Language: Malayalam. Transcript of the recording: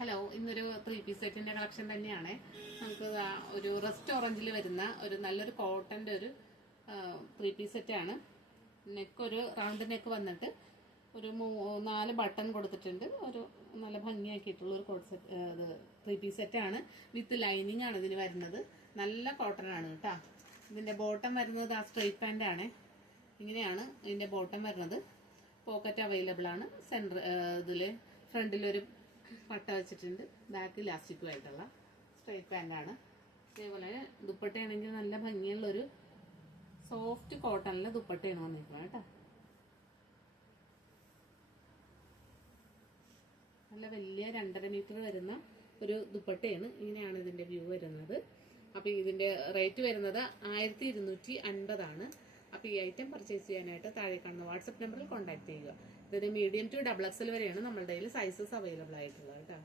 ഹലോ, ഇന്നൊരു 3-piece സെറ്റിന്റെ കളക്ഷൻ തന്നെയാണ്. നമുക്ക് ഒരു റെസ്റ്റ് ഓറഞ്ചിൽ വരുന്ന ഒരു നല്ലൊരു കോട്ടന്റെ ഒരു 3-piece സെറ്റാണ്. നെക്ക് ഒരു റൗണ്ട് നെക്ക് വന്നിട്ട് ഒരു 4 ബട്ടൺ കൊടുത്തിട്ടുണ്ട്. ഒരു നല്ല ഭംഗിയാക്കിയിട്ടുള്ള ഒരു കോട്ട് സെറ്റ് 3-piece സെറ്റാണ്. വിത്ത് ലൈനിങ് ആണ് ഇതിന് വരുന്നത്. നല്ല കോട്ടൺ ആണ് കേട്ടോ. ഇതിന്റെ ബോട്ടം വരുന്നത് ആ സ്ട്രെയിറ്റ് പാന്റ് ആണ്. ഇങ്ങനെയാണ് ഇതിന്റെ ബോട്ടം വരുന്നത്. പോക്കറ്റ് അവൈലബിൾ ആണ്. സെന്റർ ഇതില് ഫ്രണ്ടിലൊരു പട്ട വെച്ചിട്ടുണ്ട്. ബാക്ക് ഇലാസ്റ്റിക്കുമായിട്ടുള്ള സ്ട്രെയിറ്റ് പാന്റാണ്. അതേപോലെ ദുപ്പട്ടയാണെങ്കിൽ നല്ല ഭംഗിയുള്ളൊരു സോഫ്റ്റ് കോട്ടണിലെ ദുപ്പട്ടയാണ് വന്നിരിക്കുന്നത് കേട്ടോ. നല്ല വലിയ 2.5 മീറ്റർ വരുന്ന ഒരു ദുപ്പട്ടയാണ്. ഇങ്ങനെയാണ് ഇതിന്റെ വ്യൂ വരുന്നത്. അപ്പൊ ഇതിന്റെ റേറ്റ് വരുന്നത് 1250 ആണ്. അപ്പൊ ഈ ഐറ്റം പർച്ചേസ് ചെയ്യാനായിട്ട് താഴെ കാണുന്ന വാട്സപ്പ് നമ്പറിൽ കോൺടാക്ട് ചെയ്യുക. ഇതിന് മീഡിയം ടു XXL വരെയാണ് നമ്മളുടെ കയ്യിൽ സൈസസ് അവൈലബിൾ ആയിട്ടുള്ളത് കേട്ടോ.